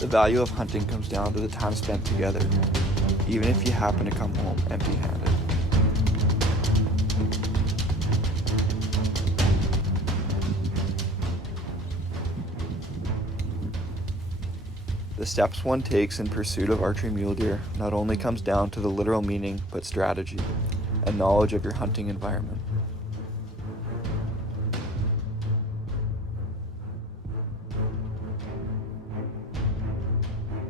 The value of hunting comes down to the time spent together, even if you happen to come home empty-handed. The steps one takes in pursuit of archery mule deer not only comes down to the literal meaning, but strategy and knowledge of your hunting environment.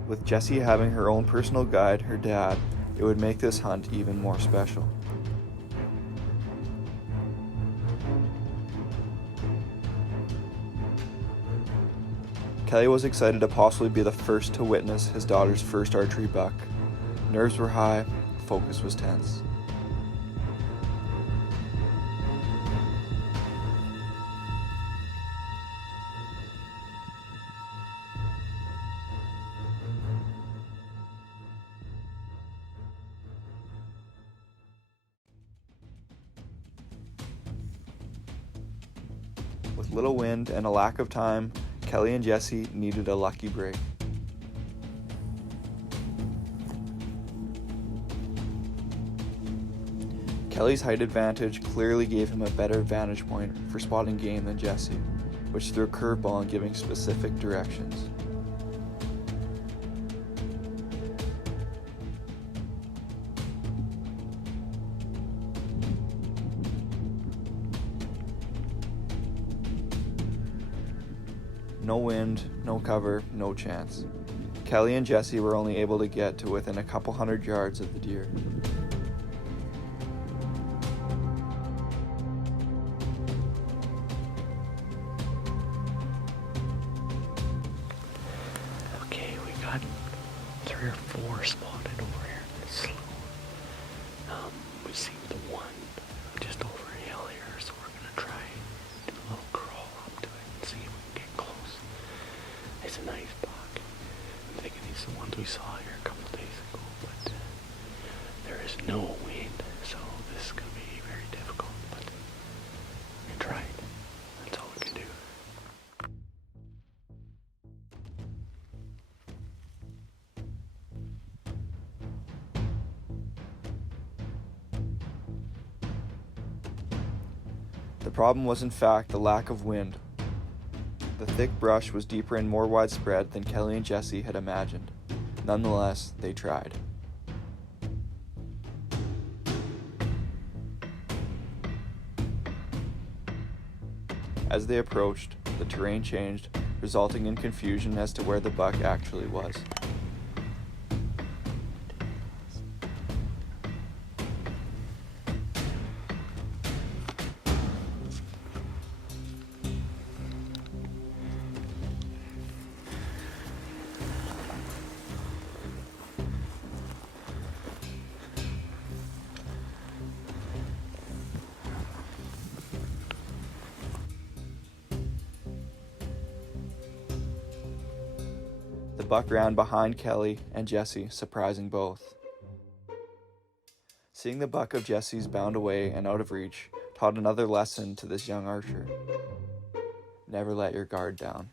With Jessie having her own personal guide, her dad, it would make this hunt even more special. Kelly was excited to possibly be the first to witness his daughter's first archery buck. Nerves were high, focus was tense. With little wind and a lack of time, Kelly and Jessie needed a lucky break. Kelly's height advantage clearly gave him a better vantage point for spotting game than Jessie, which threw a curveball and giving specific directions. No wind, no cover, no chance. Kelly and Jessie were only able to get to within a couple hundred yards of the deer. Okay, we got 3 or 4 spotted over here in this slough. We see the one just over a hill here, so we're gonna try do a little crawl up to it and see if we can get close. It's a nice buck. I'm thinking these are the ones we saw here a couple of days ago, but there is no wind, so this is gonna be very difficult, but we tried. That's all we can do. The problem was in fact the lack of wind. The thick brush was deeper and more widespread than Kelly and Jessie had imagined. Nonetheless, they tried. As they approached, the terrain changed, resulting in confusion as to where the buck actually was. The buck ran behind Kelly and Jessie, surprising both. Seeing the buck of Jessie's bound away and out of reach taught another lesson to this young archer. Never let your guard down.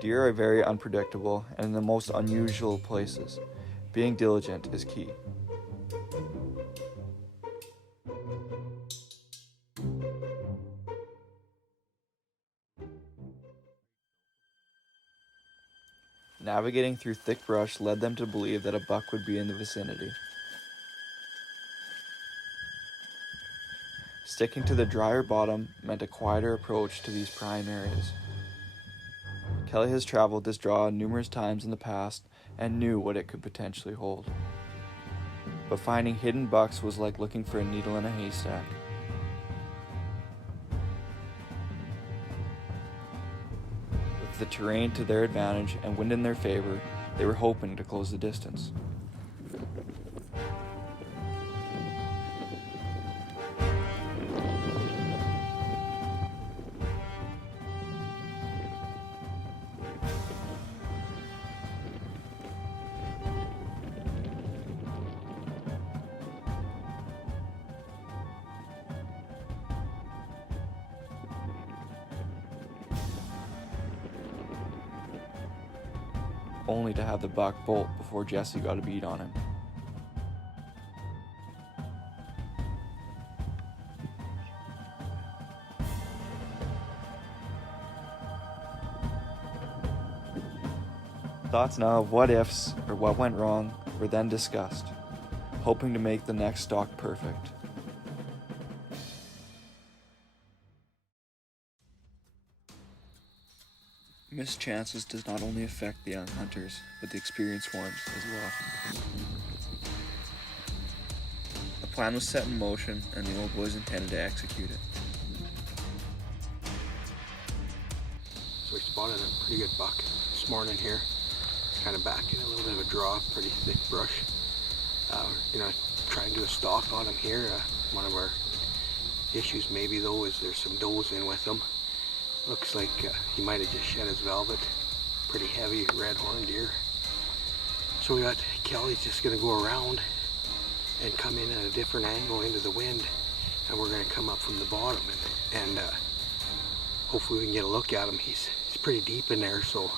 Deer are very unpredictable and in the most unusual places. Being diligent is key. Navigating through thick brush led them to believe that a buck would be in the vicinity. Sticking to the drier bottom meant a quieter approach to these prime areas. Kelly has traveled this draw numerous times in the past and knew what it could potentially hold. But finding hidden bucks was like looking for a needle in a haystack. With the terrain to their advantage and wind in their favor, they were hoping to close the distance. only to have the buck bolt before Jesse got a bead on him. Thoughts now of what ifs or what went wrong were then discussed, hoping to make the next stalk perfect. Missed chances does not only affect the young hunters, but the experienced ones as well. A plan was set in motion, and the old boys intended to execute it. So we spotted a pretty good buck this morning here. It's kind of back in a little bit of a draw, pretty thick brush. Try and do a stalk on him here. One of our issues maybe though is there's some does in with him. Looks like he might have just shed his velvet. Pretty heavy red horn deer. So we got Kelly's just gonna go around and come in at a different angle into the wind, and we're gonna come up from the bottom and hopefully we can get a look at him. He's pretty deep in there, so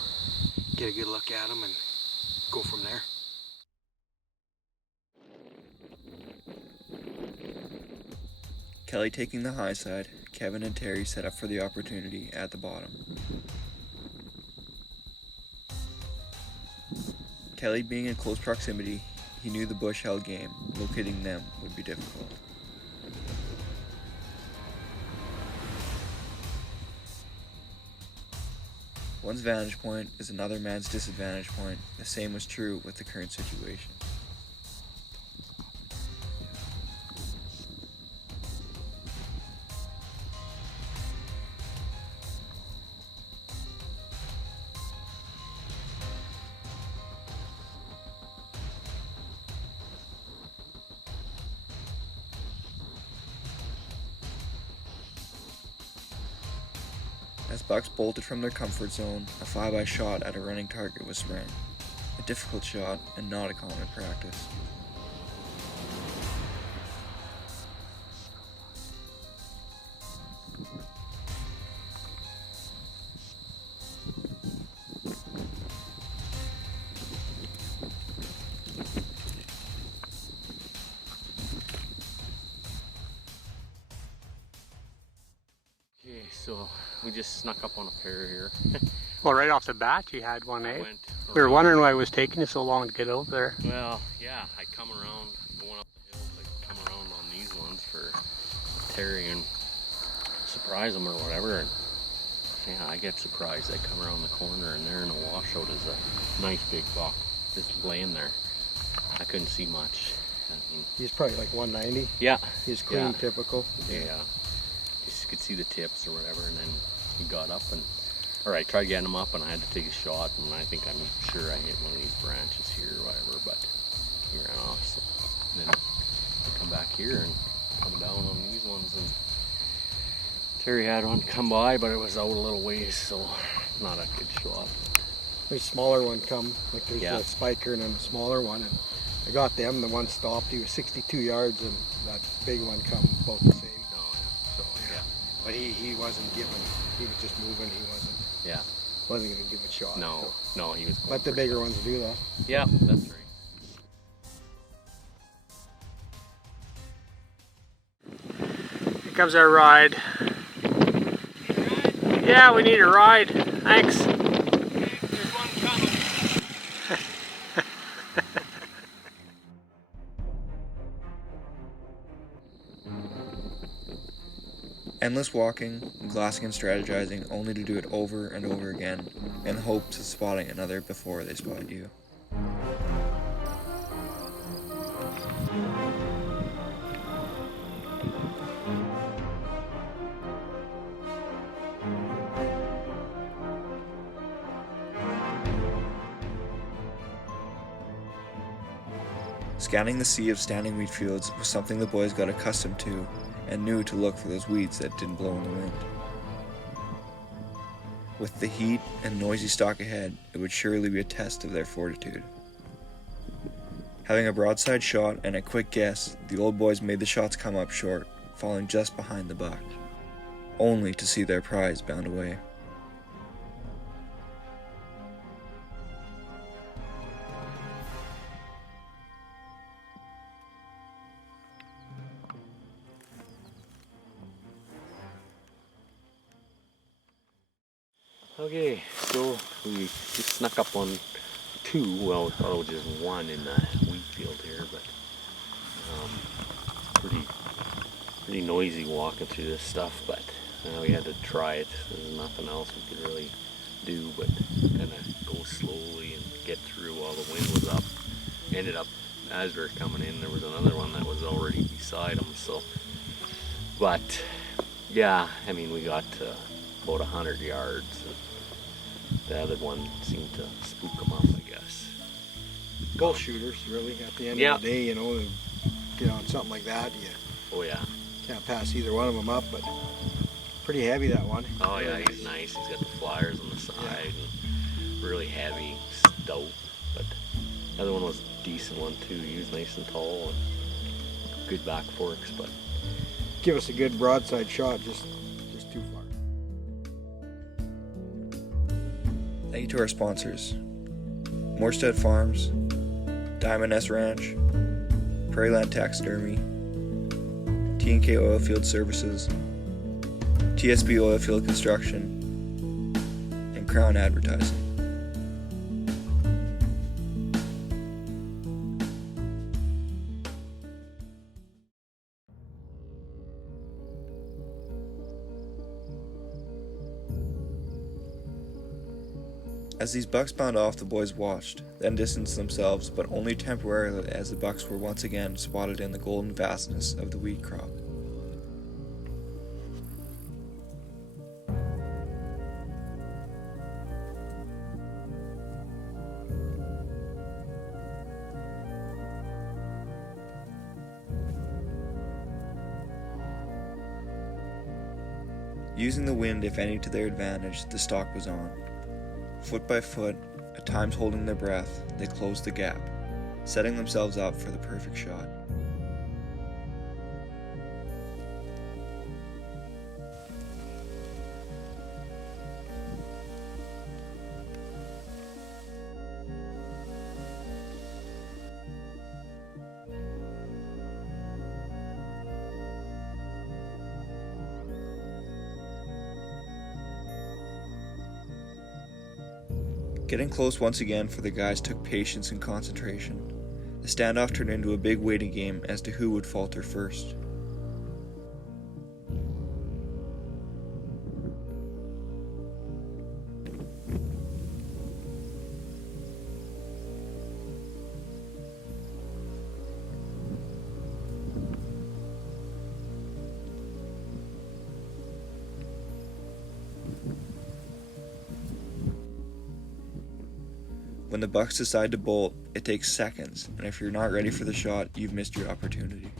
get a good look at him and go from there. Kelly taking the high side, Kevin and Terry set up for the opportunity at the bottom. Kelly being in close proximity, he knew the bush held game. Locating them would be difficult. One's vantage point is another man's disadvantage point. The same was true with the current situation. As bucks bolted from their comfort zone, a flyby shot at a running target was sprang. A difficult shot and not a common practice. Okay, so we just snuck up on a pair here. Well, right off the bat, you had one, eh? Went We were around. wondering why it was taking you so long to get out there. Well, yeah, I come around, going up the hills, I come around on these ones for Terry and surprise them or whatever. And yeah, I get surprised. I come around the corner and there in a washout is a nice big buck just laying there. I couldn't see much. I mean, He's probably like 190. yeah, He's clean, Yeah. typical. yeah, just could see the tips or whatever, and then he got up and, or I tried getting him up and I had to take a shot, and I'm sure I hit one of these branches here or whatever, but he ran off. So then I come back here and come down on these ones, and Terry had one come by, but it was out a little ways, so not a good shot. There's a smaller one come, like there's Yeah. a spiker and then a smaller one, and I got them. The one stopped. He was 62 yards, and that big one come about the same. Oh, yeah. So yeah, But he wasn't giving. He was just moving. He yeah, wasn't going to give a shot. no, so. no, he was. Going Let the for bigger it. ones do that. Yeah, that's right. Here comes our ride. Yeah, we need a ride. Thanks. There's one coming. Endless walking, glassing and strategizing only to do it over and over again in the hopes of spotting another before they spot you. Scanning the sea of standing wheat fields was something the boys got accustomed to and knew to look for those weeds that didn't blow in the wind. With the heat and noisy stalk ahead, it would surely be a test of their fortitude. Having a broadside shot and a quick guess, the old boys made the shots come up short, falling just behind the buck, only to see their prize bound away. Okay, so we just snuck up on 2. Well, we thought it was just 1 in the wheat field here, but pretty noisy walking through this stuff. But we had to try it. There's nothing else we could really do but kind of go slowly and get through while the wind was up. Ended up, as we were coming in, there was another one that was already beside them. So, but yeah, I mean, we got about 100 yards. The other one seemed to spook them up, I guess. Both shooters, really, at the end of the day, you know, and get on something like that, you Oh yeah. can't pass either one of them up, but pretty heavy, that one. Oh yeah, he's nice. He's got the flyers on the side and really heavy, stout. But the other one was a decent one too. He was nice and tall and good back forks, but Give us a good broadside shot, just too far. Thank you to our sponsors: Morstead Farms, Diamond S Ranch, Prairieland Taxidermy, T&K Oilfield Services, TSB Oilfield Construction, and Crown Advertising. As these bucks bound off, the boys watched, then distanced themselves, but only temporarily, as the bucks were once again spotted in the golden vastness of the wheat crop. Using the wind, if any, to their advantage, the stalk was on. Foot by foot, at times holding their breath, they closed the gap, setting themselves up for the perfect shot. Getting close once again for the guys took patience and concentration. The standoff turned into a big waiting game as to who would falter first. When the bucks decide to bolt, it takes seconds, and if you're not ready for the shot, you've missed your opportunity.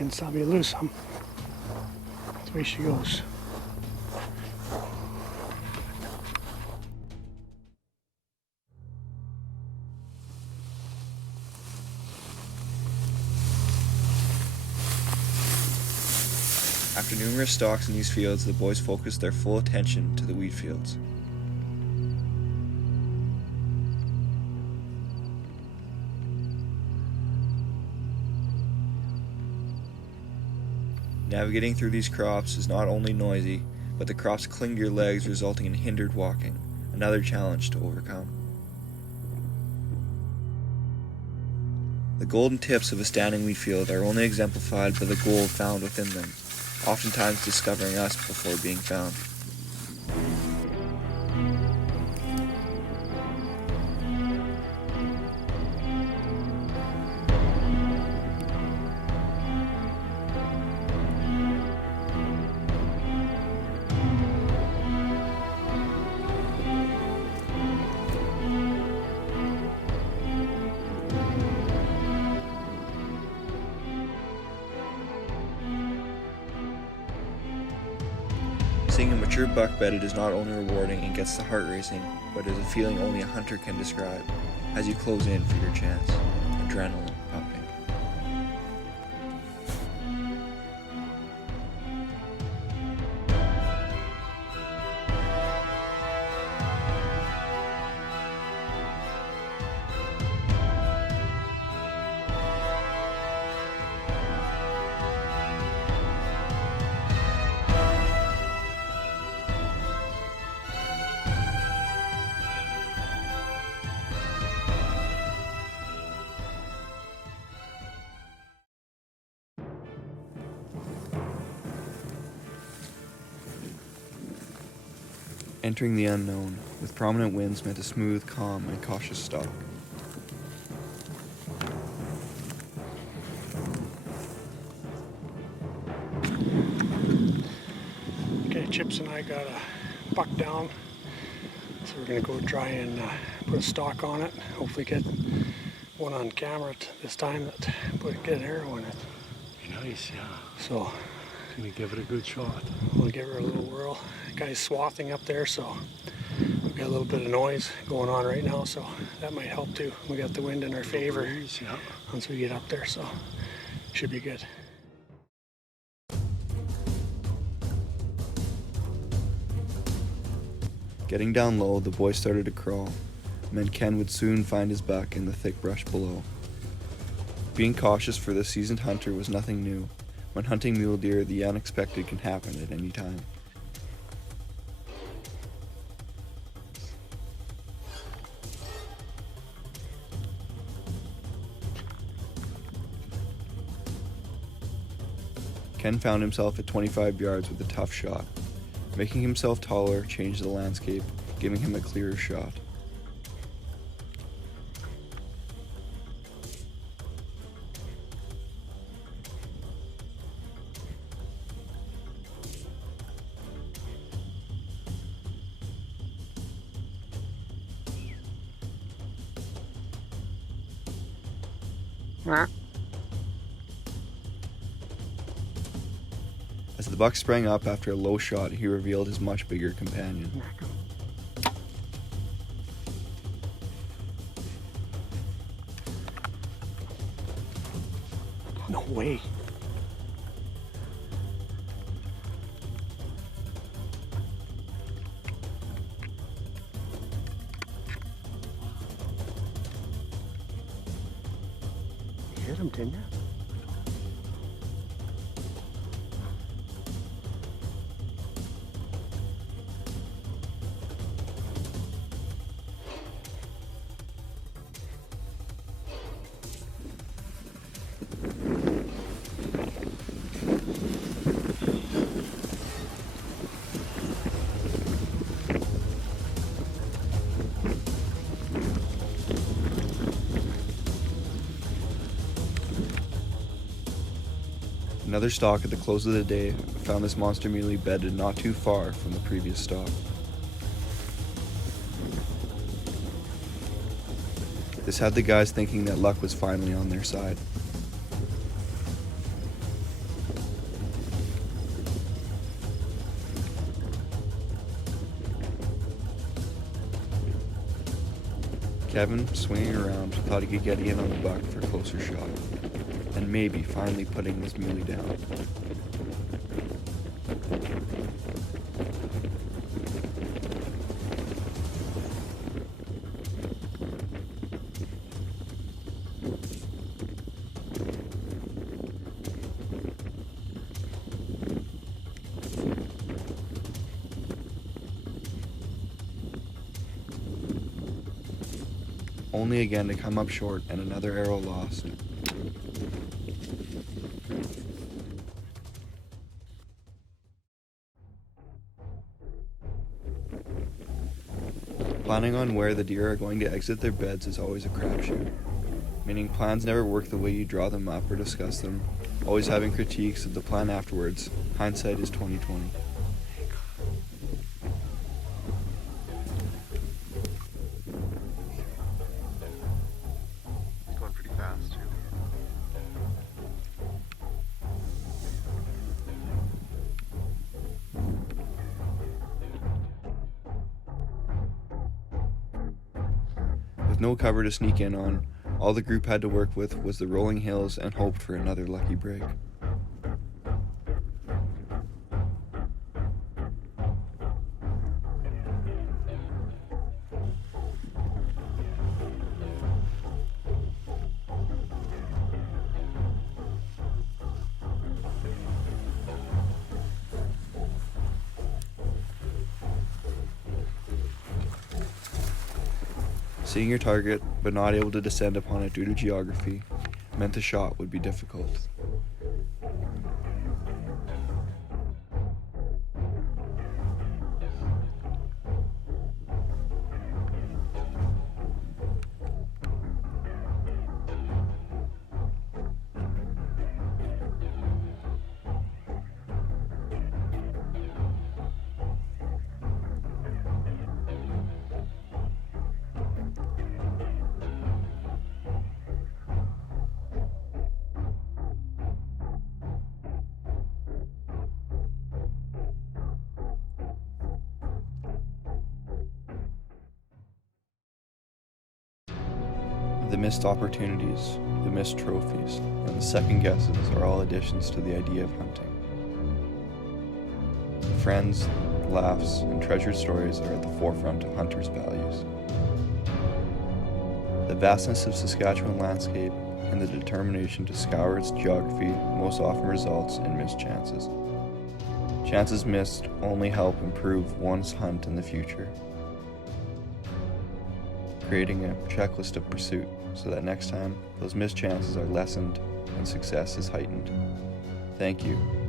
And saw me lose some. That's the way she goes. After numerous stalks in these fields, the boys focused their full attention to the wheat fields. Navigating through these crops is not only noisy, but the crops cling to your legs, resulting in hindered walking, another challenge to overcome. The golden tips of a standing wheat field are only exemplified by the gold found within them, oftentimes discovering us before being found. Seeing a mature buck bedded is not only rewarding and gets the heart racing, but is a feeling only a hunter can describe as you close in for your chance. Adrenaline pumping. Entering the unknown, with prominent winds meant a smooth, calm, and cautious stalk. Okay, Chips and I got a buck down, so we're gonna go try and put a stalk on it. Hopefully get one on camera this time that get an arrow in it. Nice, yeah. So Gonna give it a good shot. we'll give her a little whirl. Guy's swathing up there, so we've got a little bit of noise going on right now, so that might help too. We got the wind in our favor Breeze, yeah. once we get up there, so should be good. Getting down low, the boy started to crawl, meant Ken would soon find his buck in the thick brush below. Being cautious for the seasoned hunter was nothing new. When hunting mule deer, the unexpected can happen at any time. Ken found himself at 25 yards with a tough shot. Making himself taller changed the landscape, giving him a clearer shot. As the buck sprang up after a low shot, he revealed his much bigger companion. No way. You hit him, didn't you? Another stalk at the close of the day found this monster muley bedded not too far from the previous stalk. This had the guys thinking that luck was finally on their side. Kevin, swinging around, thought he could get in on the buck for a closer shot, and maybe finally putting this muley down. Only again to come up short and another arrow lost. Planning on where the deer are going to exit their beds is always a crapshoot, meaning plans never work the way you draw them up or discuss them, always having critiques of the plan afterwards. Hindsight is 20/20. It's going pretty fast too. With no cover to sneak in on, all the group had to work with was the rolling hills and hoped for another lucky break. Seeing your target, but not able to descend upon it due to geography, meant the shot would be difficult. The missed opportunities, the missed trophies, and the second guesses are all additions to the idea of hunting. The friends, laughs, and treasured stories are at the forefront of hunters' values. The vastness of Saskatchewan landscape and the determination to scour its geography most often results in missed chances. Chances missed only help improve one's hunt in the future, creating a checklist of pursuit so that next time those missed chances are lessened and success is heightened. Thank you